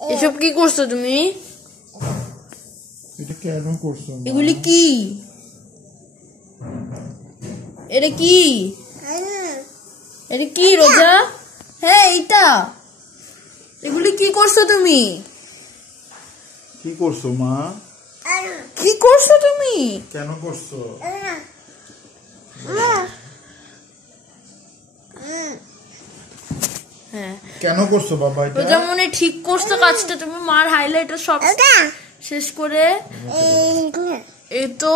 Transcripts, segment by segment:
এসব কি করছো তুমি? এটা কেন করছো? এগুলি কি? এটা কি? এটা কি রোজা? হ্যাঁ এইটা। এগুলি কি করছো তুমি? কি করছো মা? কি করছো তুমি? কেন করছো? হ্যাঁ কেন করছো বাবা এটা? রোজা মনে ঠিক করছো কাজটা তুমি। মার হাইলাইটার সব শেষ করে এই তো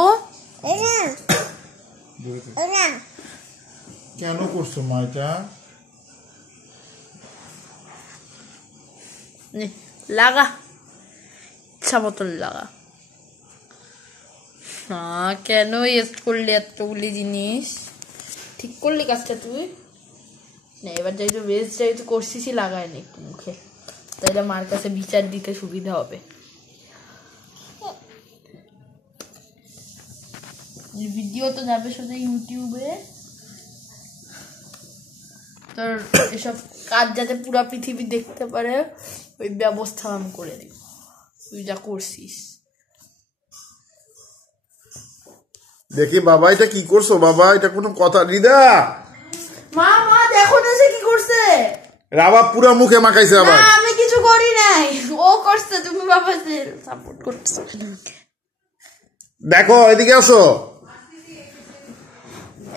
কেন করছো মা এটা? লাগা ইচ্ছা মতন লাগা। কেন ইয়েস্ট করলি এতগুলি জিনিস? ঠিক করলি কাজটা তুই না? এবার যেহেতু বেস্ট যেহেতু করছিসই লাগায় নি একটু মুখে, তাইলে মার কাছে বিচার দিতে সুবিধা হবে। ভিডিও তো যাবে শুধু ইউটিউবে। তোর এসব কাজ যাতে পুরা পৃথিবী দেখতে পারে ওই ব্যবস্থা আমি করে দিব, তুই যা করছিস। দেখি বাবা এটা কি করছো বাবা? এটা কোনো কথা? রিদা মা মা দেখো না সে কি করছে। রাবা পুরা মুখে মাখাইছে আবার। না আমি কিছু করি নাই, ও করছে। তুমি বাবাকে সাপোর্ট করছো। দেখো এদিকে আসো।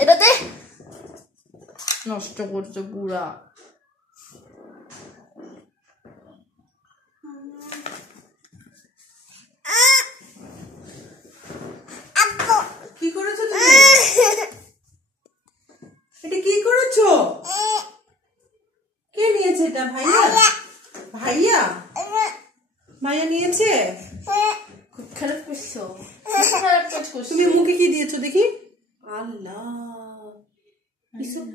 এটাতে নষ্ট করছো পুরা। কি করেছো তুমি? এটা কি করেছো? কে নিয়েছে এটা? ভাইয়া? ভাইয়া ভাইয়া নিয়েছে? খুব খারাপ করছো, খারাপ কাজ করছো। তুমি মুখে কি দিয়েছো দেখি? আল্লাহ এসব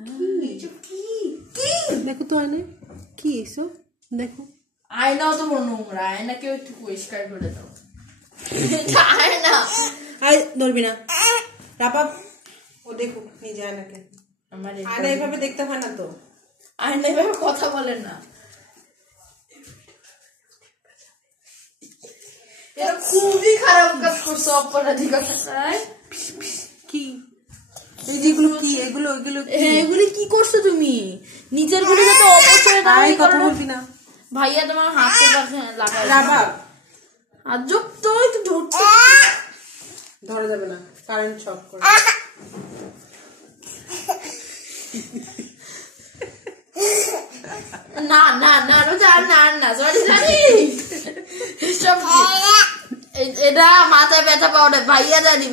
কি? দেখো তো আয়নায় কি এসব দেখো। আয়নাও তো নোংরা, আয়নাকেও একটু পরিষ্কার করে দাও। আয়না ধরবি না রাপা, ও দেখো নিজে আয়নাকে। আমার আয়না এভাবে দেখতে হয় না তো। আয়না এভাবে কথা বলে না। এটা খুবই খারাপ কাজ করছো, অপরাধী কথা। কি এই যেগুলো কি? এগুলি কি করছো তুমি? নিজের গুলি যাতে অপচয় না হয়। কথা বলবি না। ভাইয়া তোমার হাতে লাগাই রাবা আর যোগ তো একটু ধরছে। ধরা যাবে না, কারেন্ট শক করে। না না না রোজা না না সরি সরি। এটা মাথায় ব্যথা পাওয়া ভাইয়া জানি